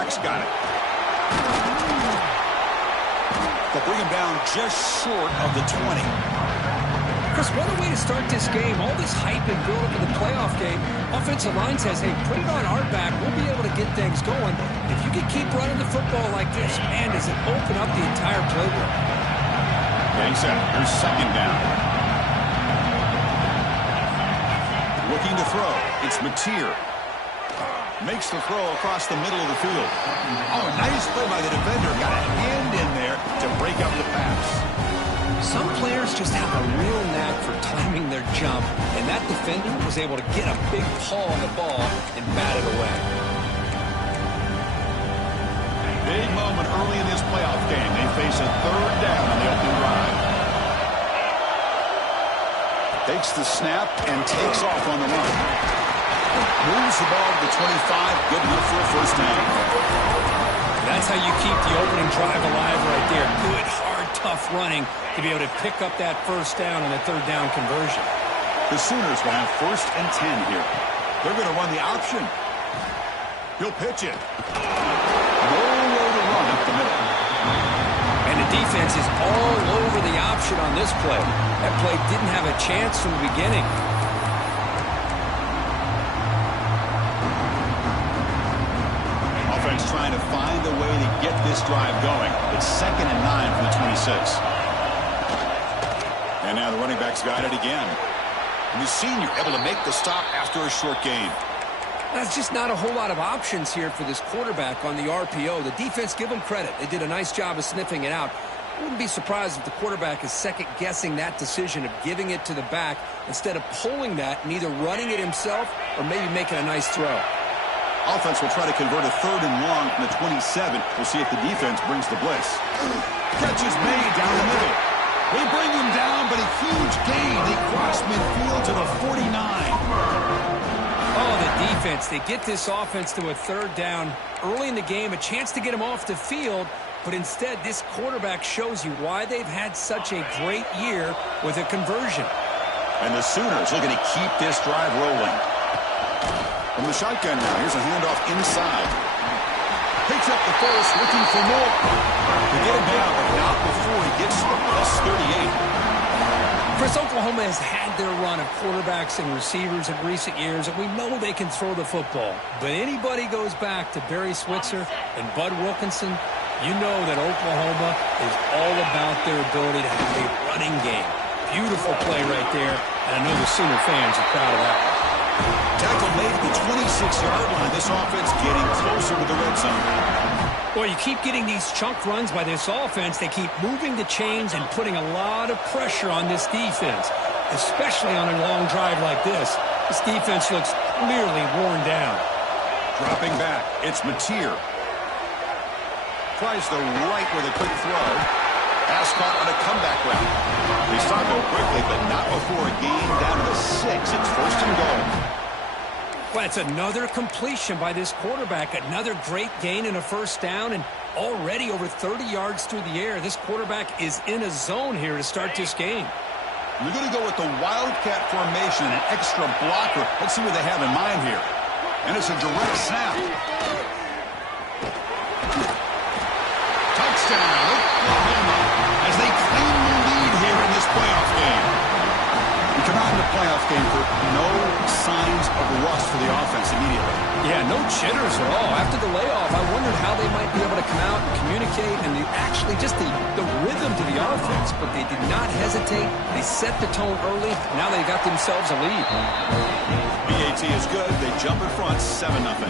Quarterback's got it. They'll bring him down just short of the 20. Chris, what a way to start this game. All this hype and build up in the playoff game. Offensive line says, hey, put it on our back. We'll be able to get things going. If you can keep running the football like this, man, does it open up the entire playbook. Getting set. Here's second down. Looking to throw. It's Mateer. Makes the throw across the middle of the field. Oh, nice play by the defender. Got a hand in there to break up the pass. Some players just have a real knack for timing their jump, and that defender was able to get a big paw on the ball and bat it away. Big moment early in this playoff game. They face a third down on the opening drive. Takes the snap and takes off on the run. Moves the ball to the 25. Good enough for a first down. That's how you keep the opening drive alive right there. Good, hard, tough running to be able to pick up that first down on the third down conversion. The Sooners will have first and 10 here. They're going to run the option. He'll pitch it. No way to run up the middle. And the defense is all over the option on this play. That play didn't have a chance from the beginning. Offense trying to find a way to get this drive going. It's 2nd and 9 from the 26. And now the running back's got it again. And the senior able to make the stop after a short gain. That's just not a whole lot of options here for this quarterback on the RPO. The defense, give them credit. They did a nice job of sniffing it out. I wouldn't be surprised if the quarterback is second-guessing that decision of giving it to the back instead of pulling that and either running it himself or maybe making a nice throw. Offense will try to convert a 3rd and long from the 27. We'll see if the defense brings the blitz. Catch is made down the middle. They bring him down, but a huge gain. They cross midfield to the 49. Oh, the defense. They get this offense to a 3rd down early in the game, a chance to get him off the field, but instead this quarterback shows you why they've had such a great year with a conversion. And the Sooners looking to keep this drive rolling. From the shotgun now, here's a handoff inside. Picks up the first, looking for more. To get him down, but not before he gets to the +38. Chris, Oklahoma has had their run of quarterbacks and receivers in recent years, and we know they can throw the football. But anybody goes back to Barry Switzer and Bud Wilkinson, you know that Oklahoma is all about their ability to have a running game. Beautiful play right there, and I know the Sooner fans are proud of that one. Tackle made at the 26-yard line. This offense getting closer to the red zone. Boy, you keep getting these chunk runs by this offense. They keep moving the chains and putting a lot of pressure on this defense, especially on a long drive like this. This defense looks clearly worn down. Dropping back, it's Mateer. Tries the right with a quick throw. Pass caught on a comeback route. They stop him quickly, but not before a gain down to the 6. It's 1st and goal. Well, it's another completion by this quarterback. Another great gain and a first down, and already over 30 yards through the air. This quarterback is in a zone here to start this game. They're going to go with the Wildcat formation and an extra blocker. Let's see what they have in mind here. And it's a direct snap. Touchdown, Oklahoma, as they claim the lead here in this playoff game. We come out in the playoff game for no signs of rust for the offense immediately. Yeah, no jitters at all. After the layoff, I wondered how they might be able to come out and communicate and actually just the rhythm to the offense, but they did not hesitate. They set the tone early. Now they got themselves a lead. BAT is good. They jump in front, 7-0.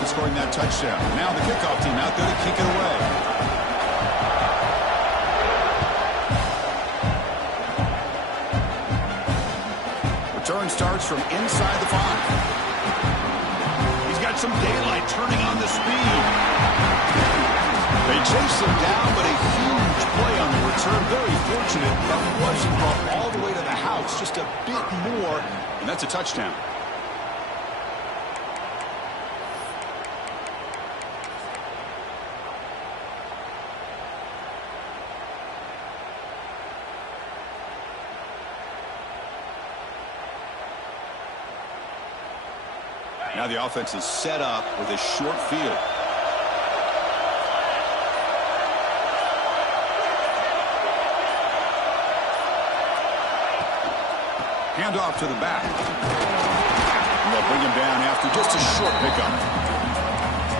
Scoring that touchdown. Now the kickoff team out there to kick it away. Return starts from inside the 5. He's got some daylight turning on the speed. They chase him down, but a huge play on the return. Very fortunate that wasn't brought all the way to the house. Just a bit more, and that's a touchdown. Now the offense is set up with a short field. Hand off to the back. And they'll bring him down after just a short pickup.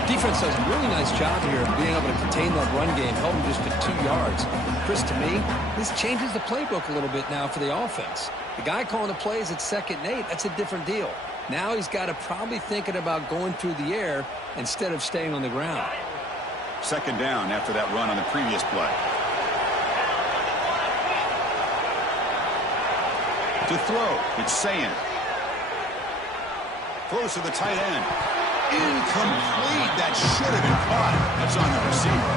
Defense does a really nice job here of being able to contain that run game, held him just to 2 yards. Chris, to me, this changes the playbook a little bit now for the offense. The guy calling the plays at 2nd and 8, that's a different deal. Now he's got to probably thinking about going through the air instead of staying on the ground. 2nd down after that run on the previous play. To throw, it's Sayin. Throws to the tight end. Incomplete. That should have been caught. That's on the receiver.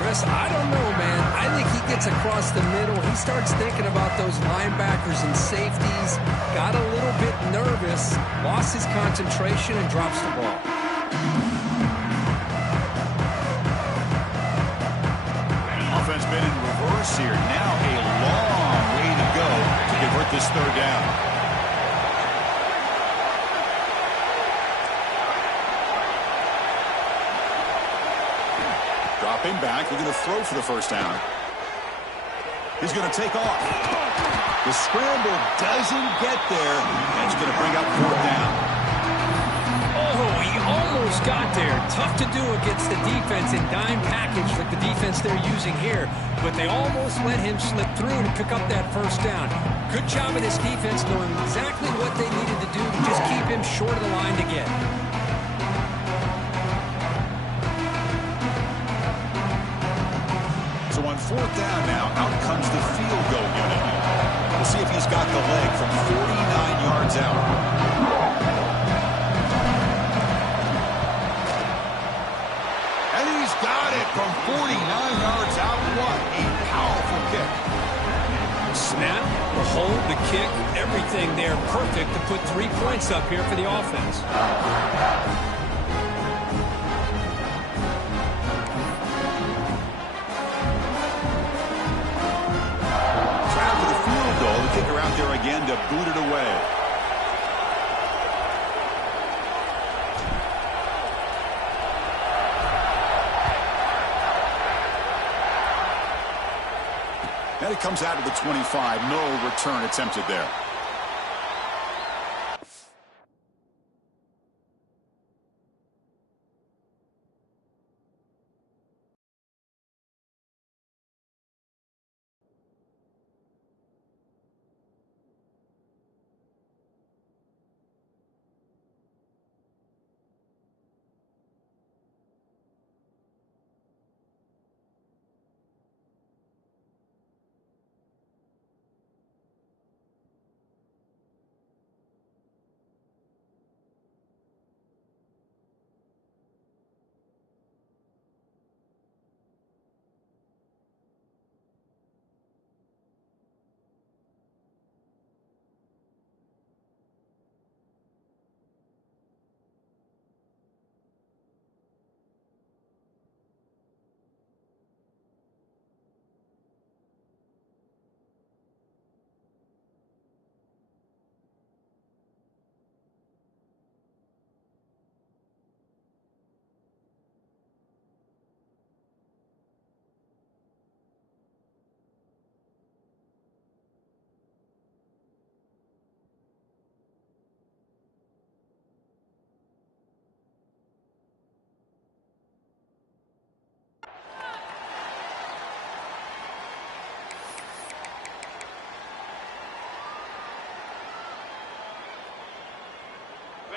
Chris, I don't know, man. I think he gets across the middle. He starts thinking about those linebackers and safeties. Got a little bit nervous. Lost his concentration and drops the ball. Offense been in reverse here. Now a long way to go to convert this 3rd down. Dropping back, looking to throw for the 1st down. He's going to take off. The scramble doesn't get there. That's going to bring up 4th down. Oh, he almost got there. Tough to do against the defense in dime package like the defense they're using here. But they almost let him slip through to pick up that 1st down. Good job of this defense knowing exactly what they needed to do to just keep him short of the line to get. So on 4th down now, out comes the field goal unit. We'll see if he's got the leg from 49 yards out. And he's got it from 49 yards out. What a powerful kick. Snap, the hold, the kick, everything there perfect to put 3 points up here for the offense. Kicker out there again to boot it away. And it comes out to the 25. No return attempted there.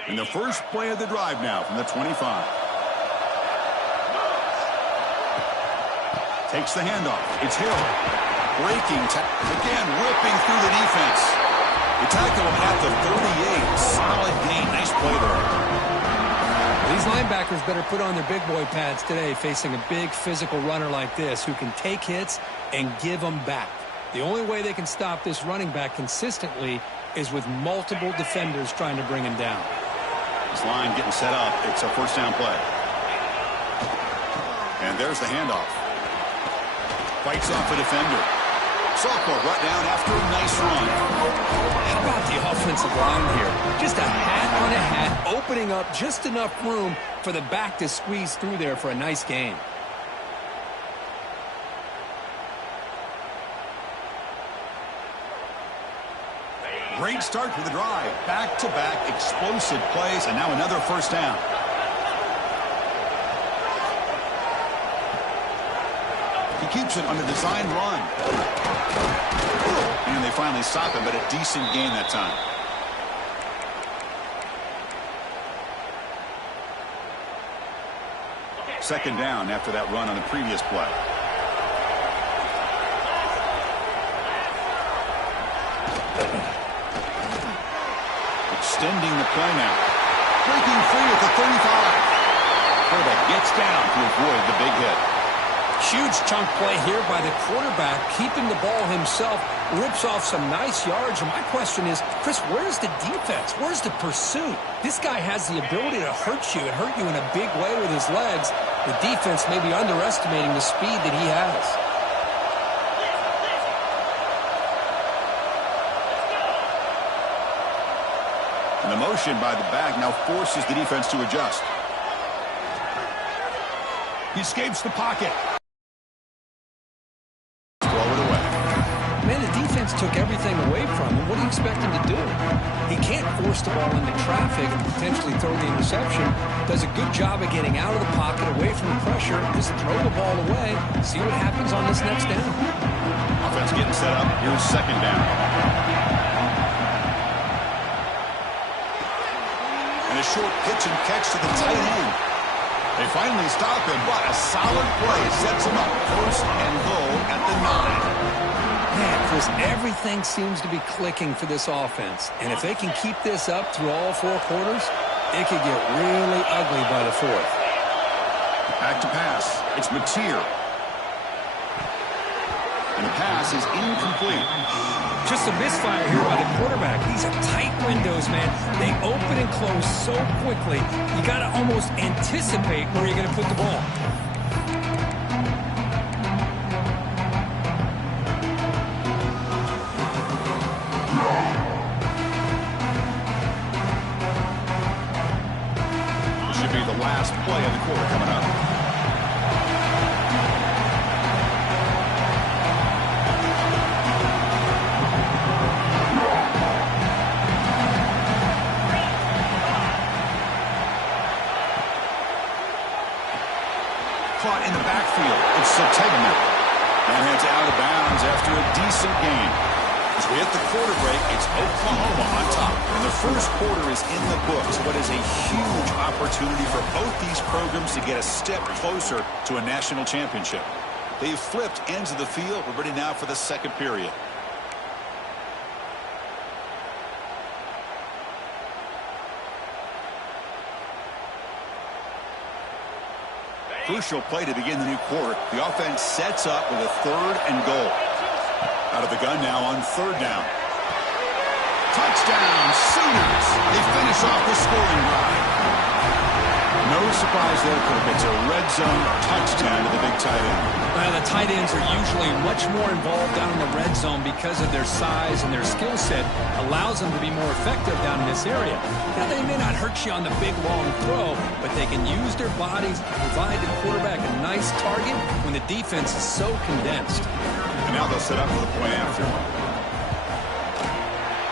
And the first play of the drive now from the 25. Takes the handoff. It's Hill. Breaking. Again, ripping through the defense. They tackle him at the 38. Solid gain. Nice play there. These linebackers better put on their big boy pads today facing a big physical runner like this who can take hits and give them back. The only way they can stop this running back consistently is with multiple defenders trying to bring him down. This line getting set up. It's a first down play. And there's the handoff. Fights off a defender. Softball brought down after a nice run. How about the offensive line here? Just a hat on a hat, opening up just enough room for the back to squeeze through there for a nice gain. Great start to the drive. Back-to-back explosive plays, and now another first down. He keeps it on the design run. And they finally stop him, but a decent gain that time. Second down after that run on the previous play. Extending the play now. Breaking free at the 35. Quarterback gets down to avoid the big hit. Huge chunk play here by the quarterback, keeping the ball himself, rips off some nice yards. And my question is, Chris, where's the defense? Where's the pursuit? This guy has the ability to hurt you and hurt you in a big way with his legs. The defense may be underestimating the speed that he has. And the motion by the back now forces the defense to adjust. He escapes the pocket. Throw it away. Man, the defense took everything away from him. What do you expect him to do? He can't force the ball into traffic and potentially throw the interception. Does a good job of getting out of the pocket, away from the pressure. Just throw the ball away. See what happens on this next down. Offense getting set up. Here's second down. And a short pitch and catch to the tight end. They finally stop him, but a solid play sets him up first and goal at the 9. Man, Chris, everything seems to be clicking for this offense. And if they can keep this up through all 4 quarters, it could get really ugly by the 4th. Back to pass. It's Mateer. And the pass is incomplete. Just a misfire here by the quarterback. These are tight windows, man. They open and close so quickly. You got to almost anticipate where you're going to put the ball. This should be the last play of the quarter coming up. Caught in the backfield. It's Sotegman. And heads out of bounds after a decent gain. As we hit the quarter break, it's Oklahoma on top. And the first quarter is in the books. What is a huge opportunity for both these programs to get a step closer to a national championship. They've flipped ends of the field. We're ready now for the second period. Crucial play to begin the new quarter. The offense sets up with a 3rd and goal. Out of the gun now on 3rd down. Touchdown, Sooners! They finish off the scoring drive. No surprise there, Kirk. It's a red zone touchdown to the big tight end. Well, the tight ends are usually much more involved down in the red zone because of their size and their skill set allows them to be more effective down in this area. Now, they may not hurt you on the big, long throw, but they can use their bodies to provide the quarterback a nice target when the defense is so condensed. And now they'll set up for the point after.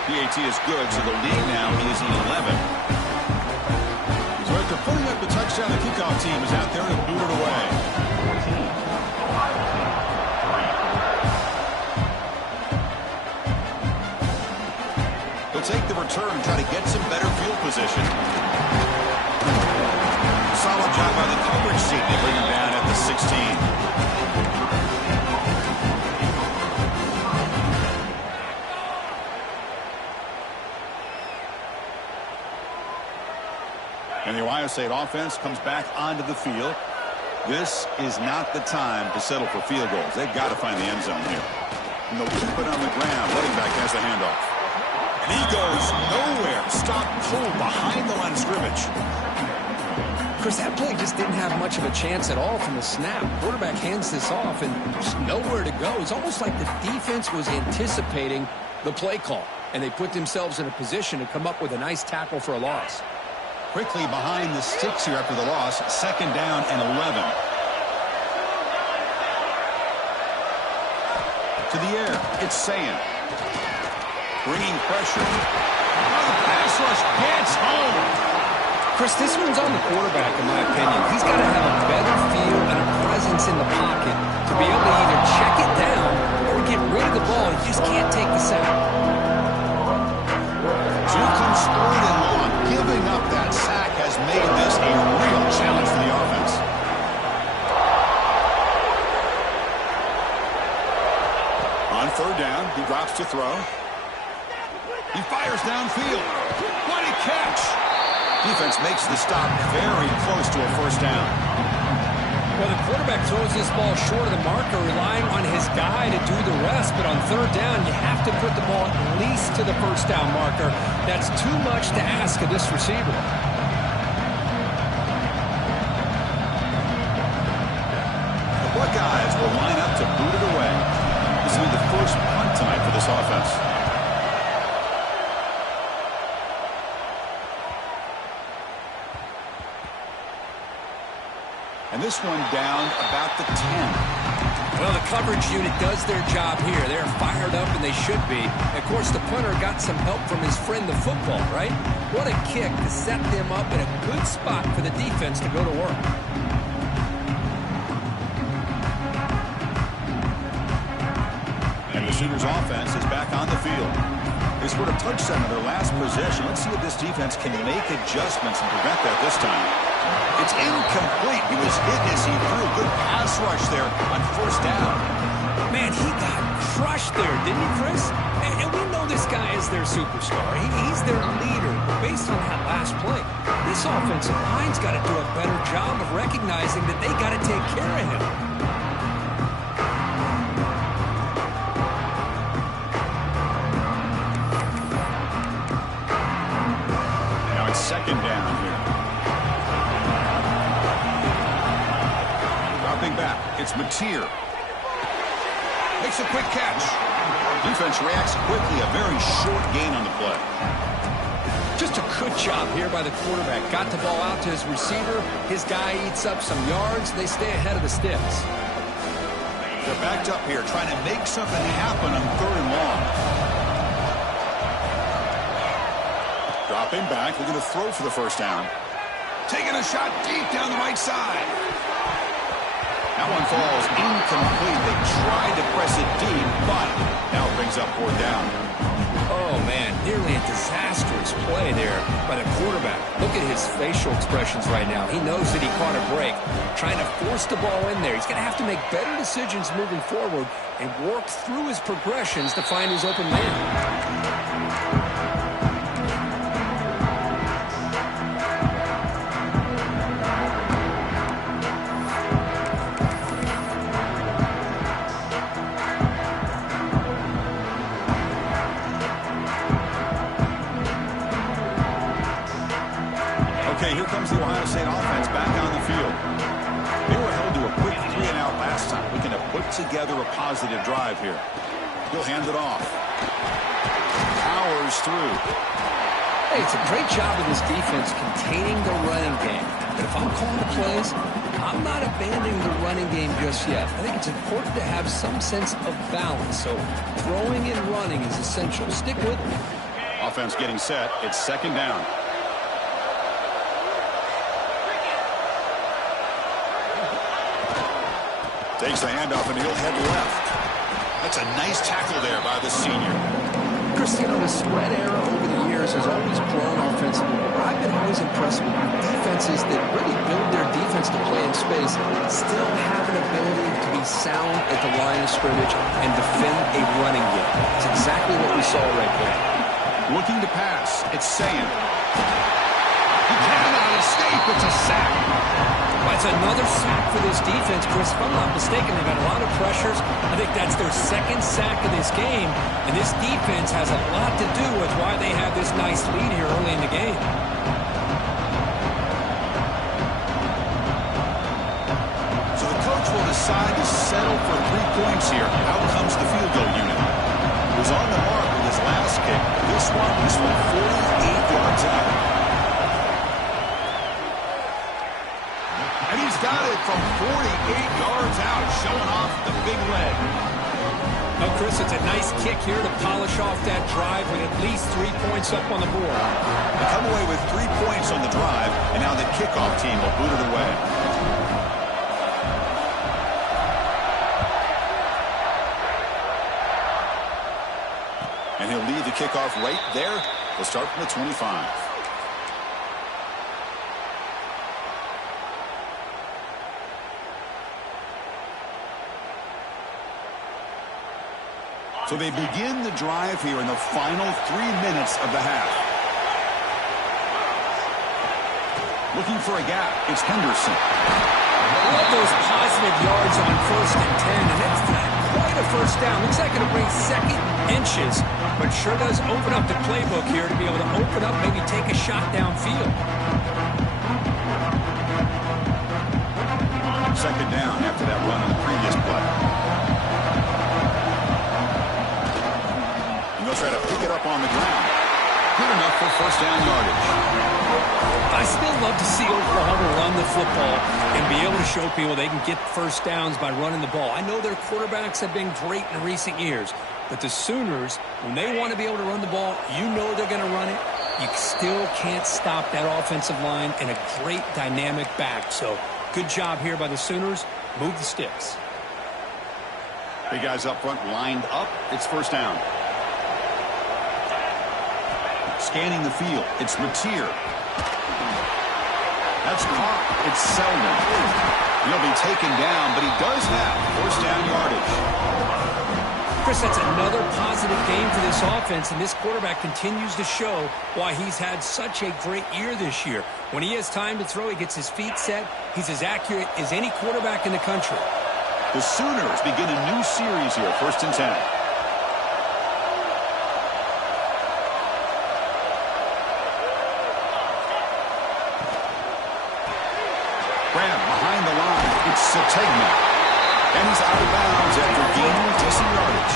PAT is good, so the lead now is 11. So after putting up the touchdown, the kickoff team is out there to boot it away. They'll take the return and try to get some better field position. Solid job by the coverage team. They bring him down at the 16. And the Ohio State offense comes back onto the field. This is not the time to settle for field goals. They've got to find the end zone here. And they'll keep it on the ground. Running back has the handoff. And he goes nowhere. Stop pulled behind the line of scrimmage. Chris, that play just didn't have much of a chance at all from the snap. Quarterback hands this off and just nowhere to go. It's almost like the defense was anticipating the play call, and they put themselves in a position to come up with a nice tackle for a loss. quickly behind the sticks here after the loss. 2nd down and 11. To the air, it's Sayan. Bringing pressure. Oh, the pass rush gets home. Chris, this one's on the quarterback, in my opinion. He's got to have a better feel and a presence in the pocket to be able to either check it down or get rid of the ball. He just can't take the sack. Comes 3rd and long. Giving up that sack has made this a real challenge for the offense. On 3rd down, he drops to throw. He fires downfield. What a catch! Defense makes the stop very close to a 1st down. Well, the quarterback throws this ball short of the marker, relying on his guy to do the rest. But on 3rd down, you have to put the ball at least to the 1st down marker. That's too much to ask of this receiver. The Buckeyes will line up to boot it away. This will be the first punt tonight for this offense. And this one down about the 10. Well, the coverage unit does their job here. They're fired up, and they should be. Of course, the punter got some help from his friend, the football, right? What a kick to set them up in a good spot for the defense to go to work. And the Sooners offense is back on the field. They scored a touchdown in their last possession. Let's see if this defense can make adjustments and prevent that this time. It's incomplete. He was hit as he threw a good pass rush there on 1st down. Man, he got crushed there, didn't he, Chris? And we know this guy is their superstar. He's their leader. Based on that last play, this offensive line's got to do a better job of recognizing that they got to take care of him. Now it's 2nd down here. Back. It's Mateer. Makes a quick catch. Defense reacts quickly. A very short gain on the play. Just a good job here by the quarterback. Got the ball out to his receiver. His guy eats up some yards. They stay ahead of the sticks. They're backed up here trying to make something happen on 3rd and long. Dropping back. Looking to throw for the 1st down. Taking a shot deep down the right side. That one falls incomplete. They tried to press it deep, but now it brings up 4th down. Oh, man, nearly a disastrous play there by the quarterback. Look at his facial expressions right now. He knows that he caught a break, trying to force the ball in there. He's going to have to make better decisions moving forward and work through his progressions to find his open man. Here comes the Ohio State offense back on the field. They were held to a quick 3-and-out last time. Looking to put together a positive drive here. He'll hand it off. Powers through. Hey, it's a great job of this defense containing the running game. But if I'm calling the plays, I'm not abandoning the running game just yet. I think it's important to have some sense of balance. So throwing and running is essential. Stick with it. Offense getting set. It's 2nd down. Takes the handoff and he'll head left. That's a nice tackle there by the senior. Cristiano, the spread era over the years has always grown offensively. I've been always impressed with defenses that really build their defense to play in space, still have an ability to be sound at the line of scrimmage and defend a running game. It's exactly what we saw right there. Looking to pass. It's Sayan. He cannot escape. It's a sack. Well, it's another sack for this defense, Chris. If I'm not mistaken, they've got a lot of pressures. I think that's their 2nd sack of this game. And this defense has a lot to do with why they have this nice lead here early in the game. So the coach will decide to settle for 3 points here. Out comes the field goal unit. He was on the mark with his last kick. This one, 48 yards out. got it from 48 yards out, showing off the big leg. Well, Chris, it's a nice kick here to polish off that drive with at least 3 points up on the board. They come away with 3 points on the drive, and now the kickoff team will boot it away. And he'll lead the kickoff right there. We'll start from the 25. So they begin the drive here in the final 3 minutes of the half. Looking for a gap. It's Henderson. I love those positive yards on 1st and 10, and it's not quite a first down. Looks like it'll bring second inches, but sure does open up the playbook here to be able to open up, maybe take a shot downfield. Second down after that run on the previous play. And they'll try to pick it up on the ground. Good enough for first down yardage. I still love to see Oklahoma run the football and be able to show people they can get first downs by running the ball. I know their quarterbacks have been great in recent years, but the Sooners, when they want to be able to run the ball, you know they're going to run it. You still can't stop that offensive line and a great dynamic back. So good job here by the Sooners. Move the sticks. Big guys up front lined up. It's first down. Scanning the field. It's Mateer. That's caught. It's Selden. He'll be taken down, but he does have first down yardage. Chris, that's another positive game for this offense, and this quarterback continues to show why he's had such a great year this year. When he has time to throw, he gets his feet set. He's as accurate as any quarterback in the country. The Sooners begin a new series here, 1st and 10. Behind the line, it's Sategna. And he's out of bounds after gaining decent yardage.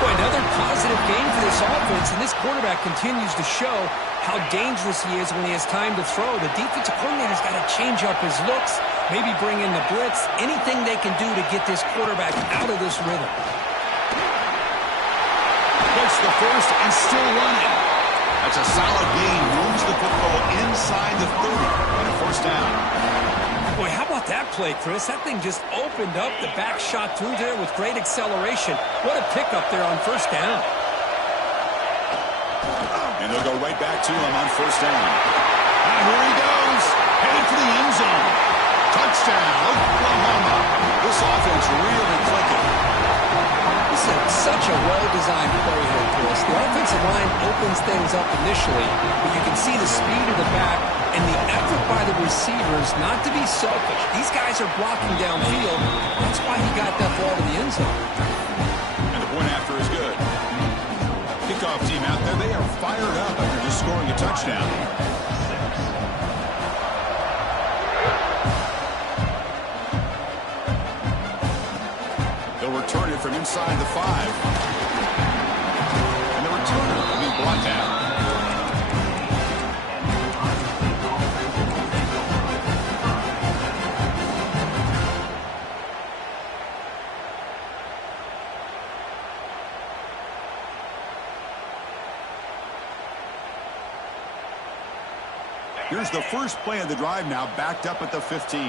Boy, another positive game for this offense, and this quarterback continues to show how dangerous he is when he has time to throw. The defensive coordinator's got to change up his looks, maybe bring in the blitz, anything they can do to get this quarterback out of this rhythm. Gets the first and still running. That's a solid gain. Moves the football inside the 30 and a first down. Boy, how about that play, Chris? That thing just opened up. The back shot through there with great acceleration. What a pickup there on first down. And they'll go right back to him on first down. And here he goes, headed for the end zone. Touchdown, Oklahoma. This offense really clicking. This is such a well-designed play here, Chris. The offensive line opens things up initially, but you can see the speed of the back and the effort by the receivers not to be selfish. These guys are blocking downfield. That's why he got that ball to the end zone. And the point after is good. Kickoff team out there, they are fired up after just scoring a touchdown. They'll return it from inside the 5. And the returner will be brought down. Here's the first play of the drive now, backed up at the 15.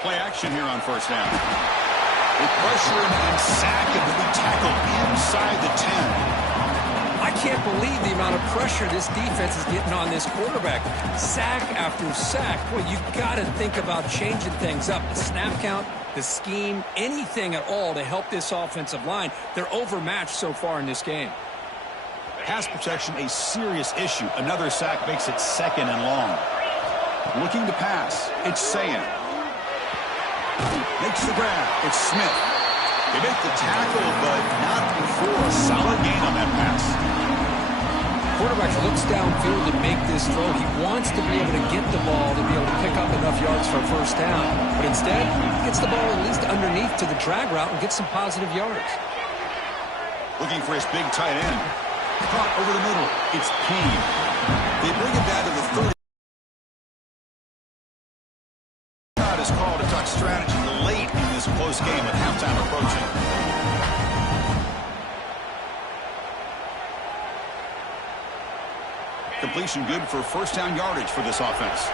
Play action here on first down. They pressure and sack him to be tackled inside the 10. I can't believe the amount of pressure this defense is getting on this quarterback. Sack after sack. Boy, you've got to think about changing things up. The snap count, the scheme, anything at all to help this offensive line. They're overmatched so far in this game. Pass protection, a serious issue. Another sack makes it 2nd and long. Looking to pass. It's Sayan. Makes the grab. It's Smith. They make the tackle, but not before a solid gain on that pass. Quarterback looks downfield to make this throw. He wants to be able to get the ball to be able to pick up enough yards for a first down. But instead, he gets the ball at least underneath to the drag route and gets some positive yards. Looking for his big tight end. Caught over the middle. It's Payne. They bring it down to the 30. Is called a touch strategy late in this close game with halftime approaching. Completion good for first down yardage for this offense.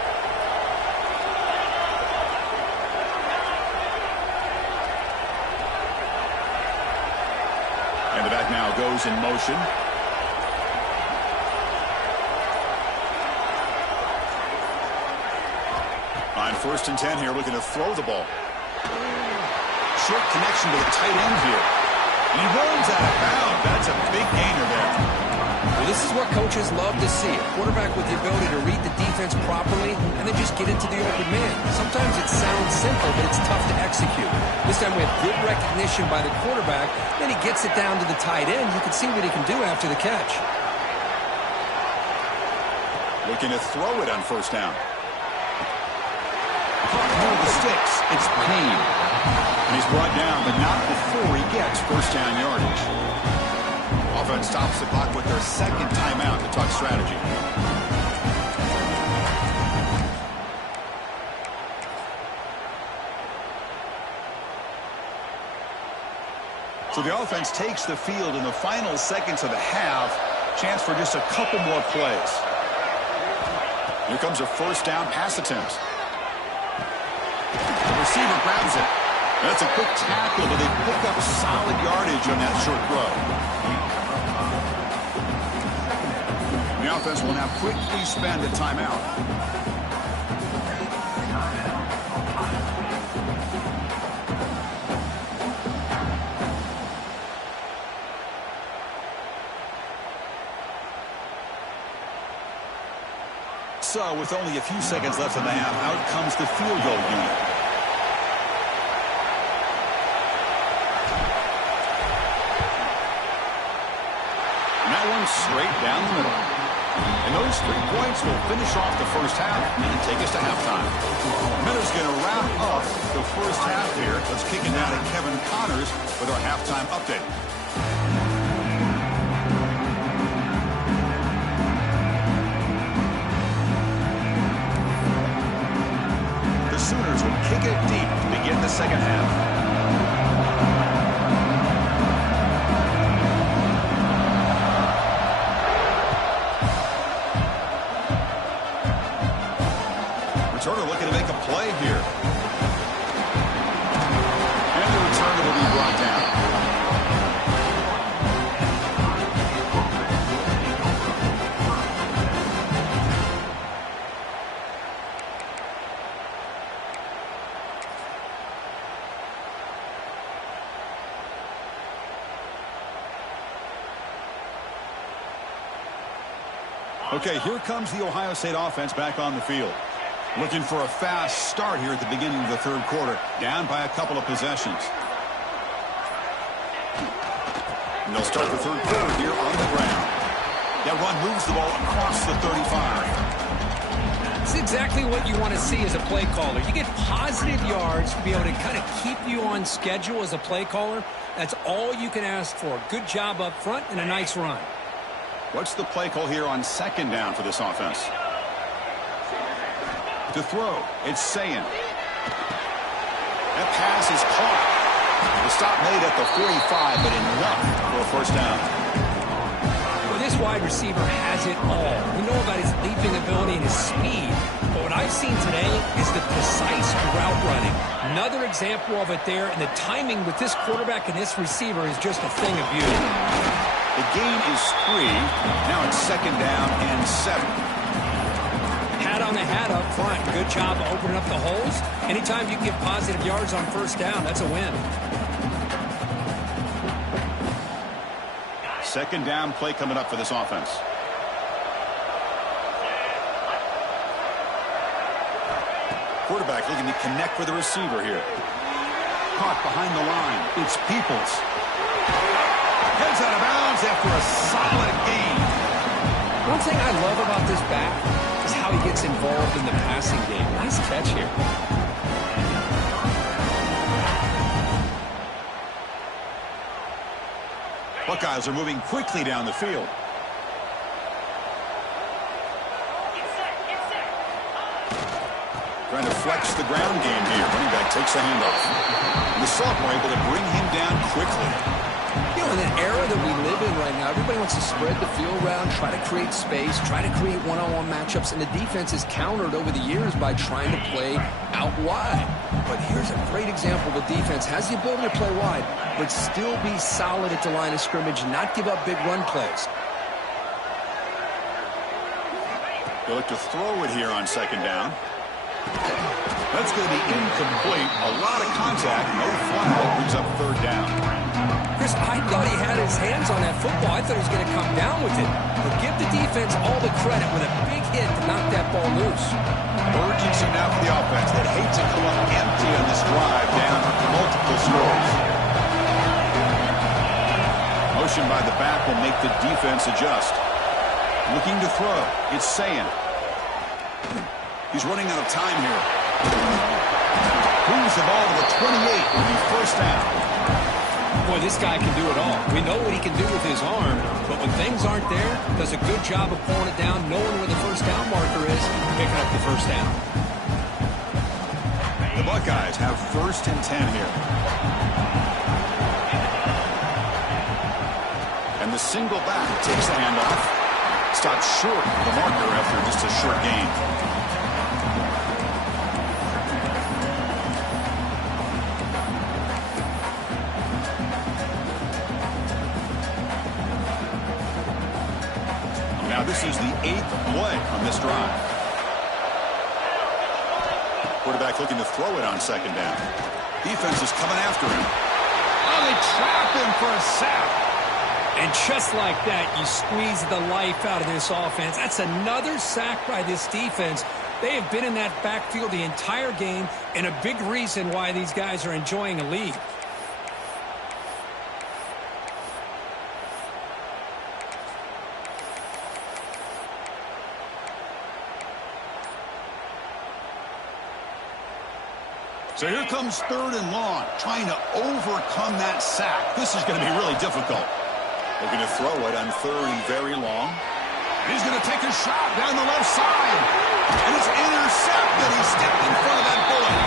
And the back now goes in motion. On 1st and 10 here, looking to throw the ball. Short connection to the tight end here. He runs out of bounds. That's a big gainer there. Well, this is what coaches love to see. A quarterback with the ability to read the defense properly and then just get into the open man. Sometimes it sounds simple, but it's tough to execute. This time we have good recognition by the quarterback. Then he gets it down to the tight end. You can see what he can do after the catch. Looking to throw it on 1st down. Near the sticks. It's Payne. And he's brought down, but not before he gets first down yardage. Offense stops the clock with their 2nd timeout to talk strategy. So the offense takes the field in the final seconds of the half. Chance for just a couple more plays. Here comes a first down pass attempt. The receiver grabs it. That's a quick tackle, but they pick up solid yardage on that short throw. The offense will now quickly spend a timeout. So, with only a few seconds left in the half, out comes the field goal unit. And that one's straight down the middle. And those 3 points will finish off the first half and take us to halftime. Miller's going to wrap up the first half here. Let's kick it down to Kevin Connors with our halftime update. Sooners will kick it deep to begin the second half. Returner looking to make a play here. And the returner will be brought down. Okay, here comes the Ohio State offense back on the field. Looking for a fast start here at the beginning of the 3rd quarter. Down by a couple of possessions. And they'll start the 3rd quarter here on the ground. That run moves the ball across the 35. It's exactly what you want to see as a play caller. You get positive yards to be able to kind of keep you on schedule as a play caller. That's all you can ask for. Good job up front and a nice run. What's the play call here on 2nd down for this offense? To throw, it's Sayin. That pass is caught. The stop made at the 45, but enough for a first down. Well, this wide receiver has it all. We know about his leaping ability and his speed, but what I've seen today is the precise route running. Another example of it there, and the timing with this quarterback and this receiver is just a thing of beauty. The gain is 3. Now it's 2nd down and 7. Hat on the hat up front. Good job of opening up the holes. Anytime you get positive yards on first down, that's a win. 2nd down play coming up for this offense. Quarterback looking to connect with the receiver here. Caught behind the line. It's Peoples. Heads out of bounds after a solid gain. One thing I love about this back is how he gets involved in the passing game. Nice catch here. Buckeyes are moving quickly down the field. Trying to flex the ground game here. Running back takes the handoff. And the sophomore able to bring him down quickly. You know, in an era that we live in right now, everybody wants to spread the field around, try to create space, try to create one-on-one matchups, and the defense is countered over the years by trying to play out wide. But here's a great example. The defense has the ability to play wide, but still be solid at the line of scrimmage and not give up big run plays. They'll look to throw it here on second down. That's going to be incomplete. A lot of contact, no flag, brings up third down. Chris, I thought he had his hands on that football. I thought he was going to come down with it. But give the defense all the credit with a big hit to knock that ball loose. Urgency now for the offense that hates to come up empty on this drive down multiple scores. Motion by the back will make the defense adjust. Looking to throw. It's Sayan. He's running out of time here. Moves the ball to the 28. Will be first down. Boy, this guy can do it all. We know what he can do with his arm, but when things aren't there, does a good job of pulling it down, knowing where the first down marker is, picking up the first down. The Buckeyes have first and 10 here. And the single back takes the handoff. Stops short of the marker after just a short gain. Now this is the 8th play on this drive. Quarterback looking to throw it on second down. Defense is coming after him. Oh, they trap him for a sack. And just like that, you squeeze the life out of this offense. That's another sack by this defense. They have been in that backfield the entire game, and a big reason why these guys are enjoying a lead. So here comes third and long, trying to overcome that sack. This is going to be really difficult. Looking to throw it on third and very long. And he's going to take a shot down the left side. And it's intercepted. He stepped in front of that bullet.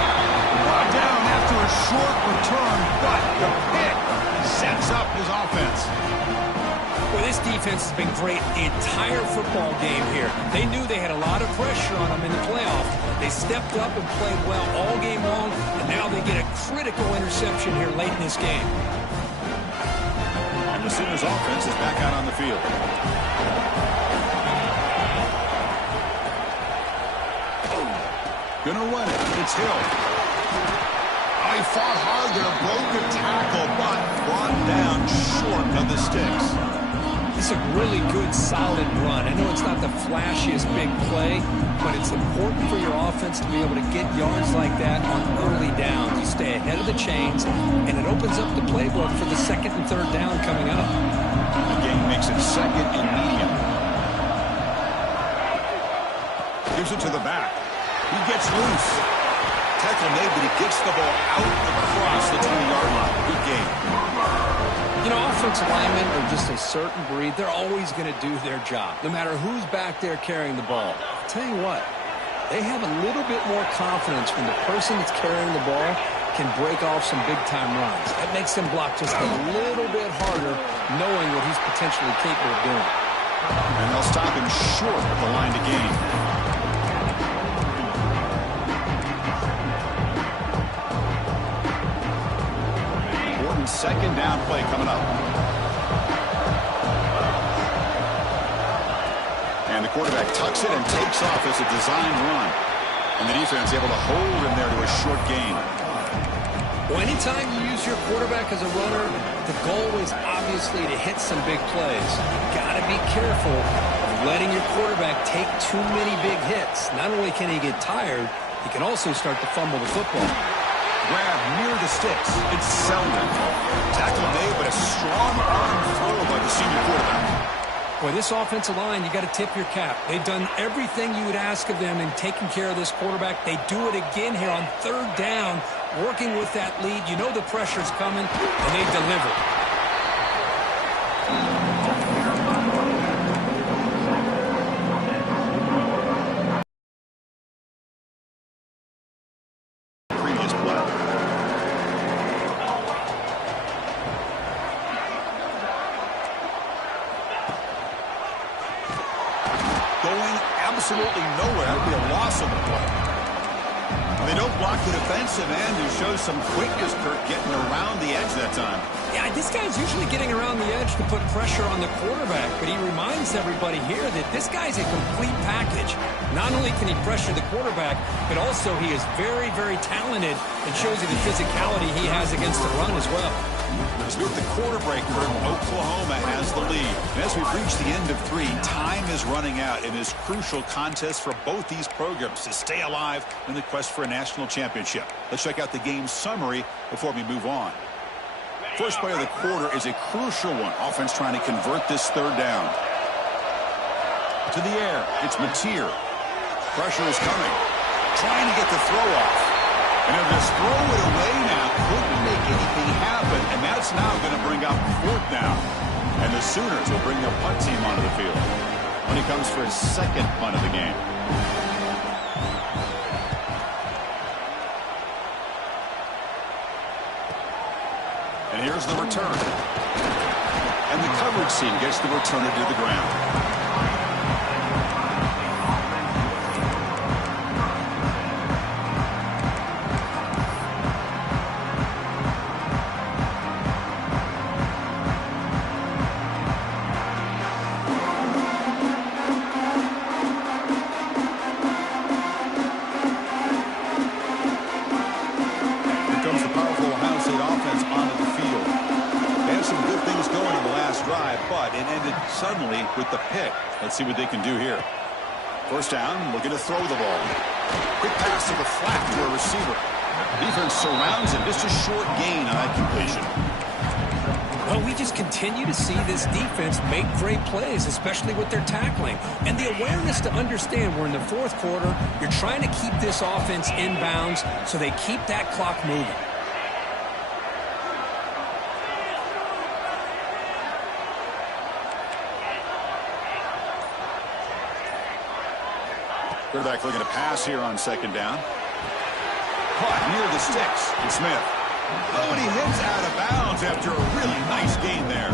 Brought down after a short return, but the pick sets up his offense. Well, this defense has been great the entire football game here. They knew they had a lot of pressure on them in the playoffs. They stepped up and played well all game long, and now they get a critical interception here late in this game. And the Sooners offense is back out on the field. Gonna run it. It's Hill. Oh, he fought hard there, broke a tackle, but brought down short of the sticks. It's a really good, solid run. I know it's not the flashiest big play, but it's important for your offense to be able to get yards like that on early downs. You stay ahead of the chains, and it opens up the playbook for the second and third down coming up. The game makes it second and medium. Gives it to the back. He gets loose. Tackle made, but he gets the ball out across the 20-yard line. Good game. You know, offensive linemen are just a certain breed. They're always going to do their job, no matter who's back there carrying the ball. I'll tell you what, they have a little bit more confidence when the person that's carrying the ball can break off some big-time runs. That makes them block just a little bit harder, knowing what he's potentially capable of doing. And they'll stop him short of the line to gain. Second down play coming up. And the quarterback tucks it and takes off as a design run. And the defense able to hold him there to a short gain. Well, anytime you use your quarterback as a runner, the goal is obviously to hit some big plays. Got to be careful of letting your quarterback take too many big hits. Not only can he get tired, he can also start to fumble the football. Grab near the sticks. It's Selden. Tackle made, but a strong arm throw by the senior quarterback. Boy, this offensive line, you got to tip your cap. They've done everything you would ask of them in taking care of this quarterback. They do it again here on third down, working with that lead. You know the pressure's coming, and they deliver. going absolutely nowhere. That would be a loss of the play. They don't block the defensive end, who shows some quickness, Kirk, getting around the edge that time. Yeah, this guy's usually getting around the edge to put pressure on the quarterback, but he reminds everybody here that this guy's a complete package. Not only can he pressure the quarterback, but also he is very, very talented and shows you the physicality he has against the run as well. As we hit the quarter break, Kirk, Oklahoma has the lead. And as we've reached the end of 3, time is running out in this crucial contest for both these programs to stay alive in the quest for a national championship. Let's check out the game summary before we move on. First play of the quarter is a crucial one. Offense trying to convert this 3rd down. To the air, it's Mateer. Pressure is coming. Trying to get the throw off. And he'll just throw it away now. Couldn't make anything happen. And that's now going to bring up 4th down. And the Sooners will bring their punt team onto the field when he comes for his 2nd punt of the game. And here's the return. And the coverage team gets the returner to the ground. Suddenly with the pick. Let's see what they can do here. 1st down, looking to throw the ball. Quick pass to the flat to a receiver. Defense surrounds him. Just a short gain on that completion. Well, we just continue to see this defense make great plays, especially with their tackling. And the awareness to understand we're in the 4th quarter, you're trying to keep this offense in bounds so they keep that clock moving. Quarterback looking to pass here on 2nd down. Caught near the sticks. It's Smith. Oh, and he hits out of bounds after a really nice gain there.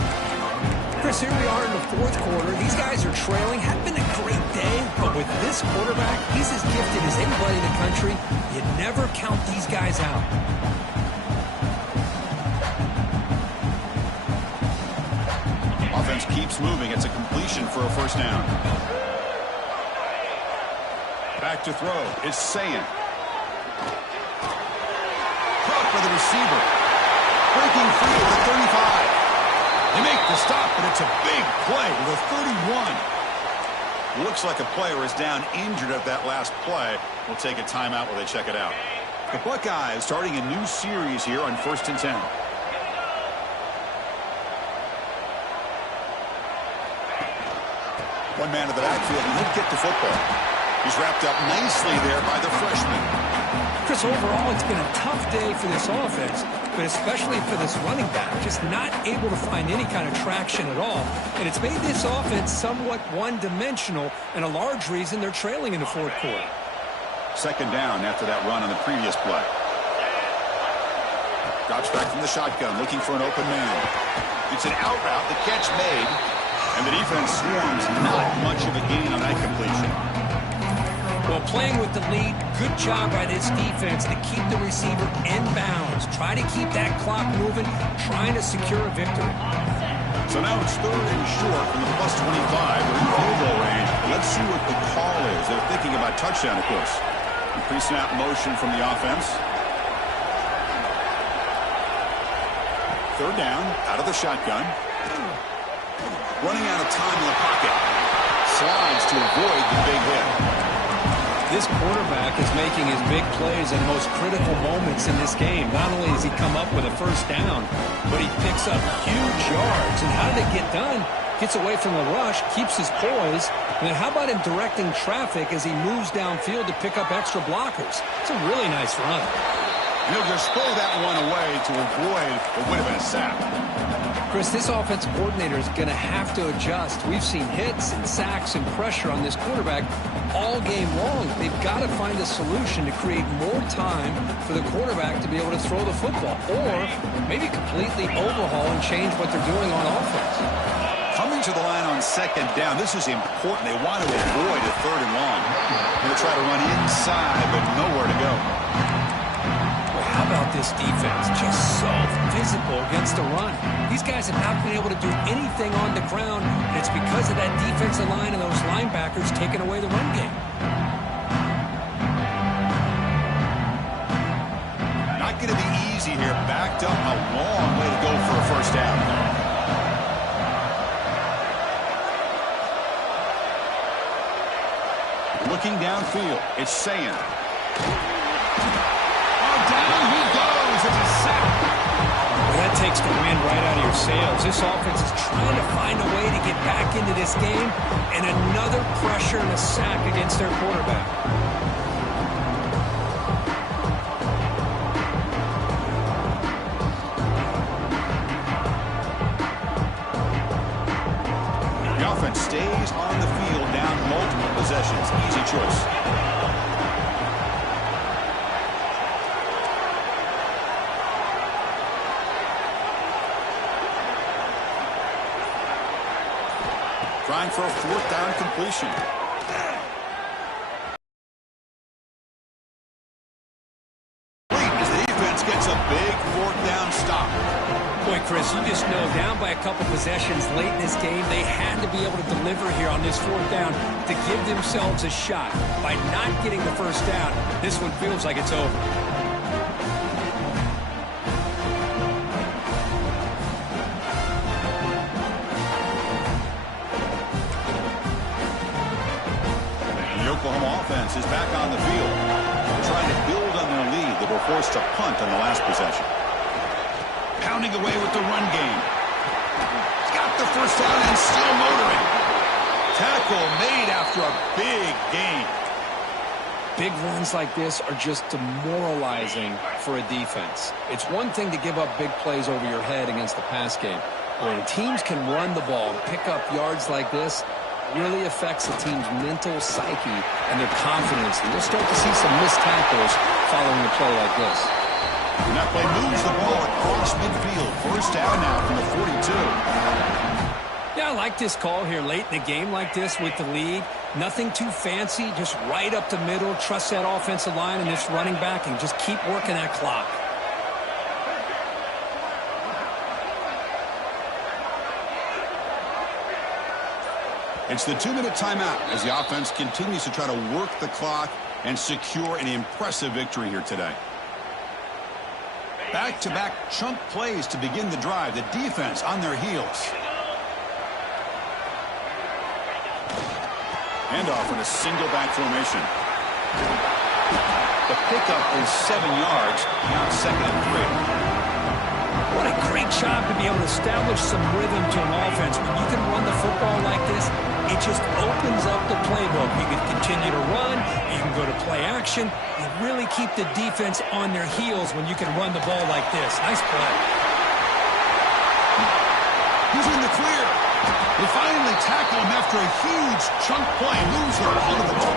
Chris, here we are in the 4th quarter. These guys are trailing. Had been a great day, but with this quarterback, he's as gifted as anybody in the country. You never count these guys out. Offense keeps moving. It's a completion for a 1st down. Back to throw. It's Sayan. Caught by the receiver. Breaking free at the 35. They make the stop, but it's a big play with a 31. Looks like a player is down injured at that last play. We'll take a timeout while they check it out. The Buckeyes starting a new series here on 1st and 10. One man to the backfield, and he'll get the football. He's wrapped up nicely there by the freshman. Chris, overall, it's been a tough day for this offense, but especially for this running back, just not able to find any kind of traction at all. And it's made this offense somewhat one-dimensional, and a large reason they're trailing in the 4th quarter. 2nd down after that run on the previous play. Drops back from the shotgun, looking for an open man. It's an out route, the catch made, and the defense swarms. Not much of a gain on that completion. Well, playing with the lead, good job by this defense to keep the receiver in bounds. Try to keep that clock moving, trying to secure a victory. So now it's 3rd and short from the +25. We're in field goal range. Let's see what the call is. They're thinking about touchdown, of course. Pre-snap motion from the offense. 3rd down, out of the shotgun. Running out of time in the pocket. Slides to avoid the big hit. This quarterback is making his big plays in the most critical moments in this game. Not only does he come up with a 1st down, but he picks up huge yards. And how did it get done? Gets away from the rush, keeps his poise. And then how about him directing traffic as he moves downfield to pick up extra blockers? It's a really nice run. And he'll just throw that one away to avoid what would have been a sack. Chris, this offensive coordinator is going to have to adjust. We've seen hits and sacks and pressure on this quarterback all game long. They've got to find a solution to create more time for the quarterback to be able to throw the football, or maybe completely overhaul and change what they're doing on offense. Coming to the line on second down. This is important. They want to avoid a third and long. Going to try to run inside, but nowhere to go. Well, how about this defense? Just so physical against the run. These guys have not been able to do anything on the ground, and it's because of that defensive line and those linebackers taking away the run game. Not going to be easy here. Backed up, a long way to go for a first down. Looking downfield, it's Sayan. Oh, down he goes. It's a sack. Well, that takes the wind right out of your sails. This offense is trying to find a way to get back into this game, and another pressure and a sack against their quarterback. The offense stays on the field down multiple possessions. Easy choice. Trying for a fourth down completion. As the defense gets a big fourth down stop. Boy, Chris, you just know down by a couple possessions late in this game, they had to be able to deliver here on this fourth down to give themselves a shot. By not getting the first down, this one feels like it's over. The Oklahoma offense is back on the field. They're trying to build on their lead. They were forced to punt on the last possession. Pounding away with the run game. He's got the first down and still motoring. Tackle made after a big gain. Big runs like this are just demoralizing for a defense. It's one thing to give up big plays over your head against the pass game. When teams can run the ball and pick up yards like this, it really affects the team's mental psyche and their confidence. And you'll start to see some missed tackles following a play like this. And that play moves the ball across midfield. First down now from the 42. Yeah, I like this call here late in the game like this with the lead. Nothing too fancy, just right up the middle. Trust that offensive line and this running back and just keep working that clock. It's the 2-minute timeout as the offense continues to try to work the clock and secure an impressive victory here today. Back-to-back chunk plays to begin the drive. The defense on their heels. Handoff in a single back formation. The pickup is 7 yards, now 2nd and 3. What a great job to be able to establish some rhythm to an offense. When you can run the football like this, it just opens up the playbook. You can continue to run. You can go to play action. You really keep the defense on their heels when you can run the ball like this. Nice play. He's in the clear. They finally tackle him after a huge chunk play. Moves the ball to the 12.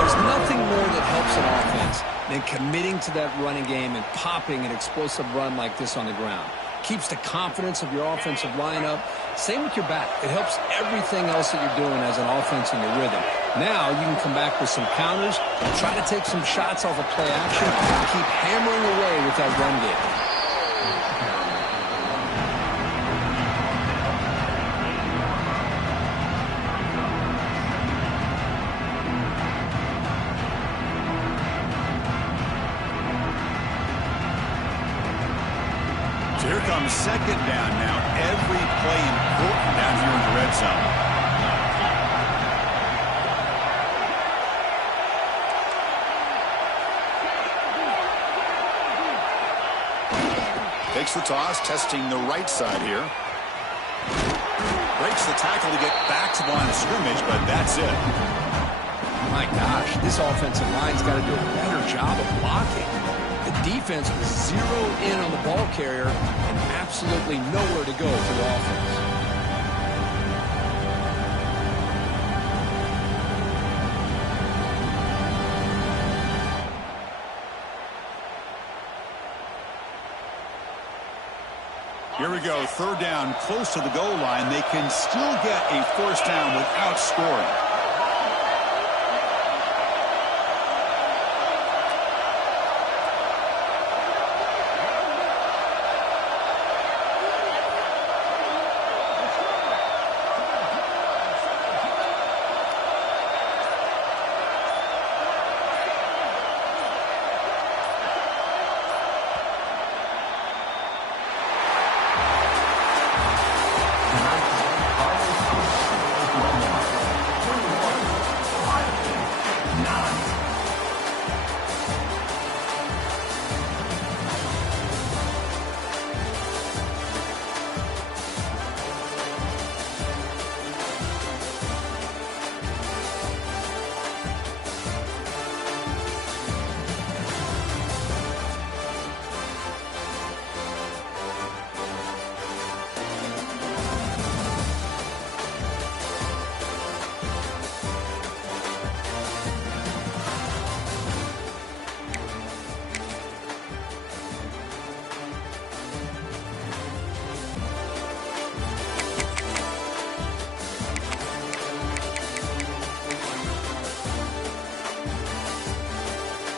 There's nothing more that helps an offense than committing to that running game and popping an explosive run like this on the ground. Keeps the confidence of your offensive lineup. Same with your back. It helps everything else that you're doing as an offense in your rhythm. Now you can come back with some counters, try to take some shots off of play action, and keep hammering away with that run game. Here comes 2nd down now. Every play important down here in the red zone. Takes the toss, testing the right side here. Breaks the tackle to get back to the line of scrimmage, but that's it. My gosh, this offensive line's got to do a better job of blocking. The defense was zeroed in on the ball carrier and absolutely nowhere to go for the offense. Here we go, third down, close to the goal line. They can still get a first down without scoring.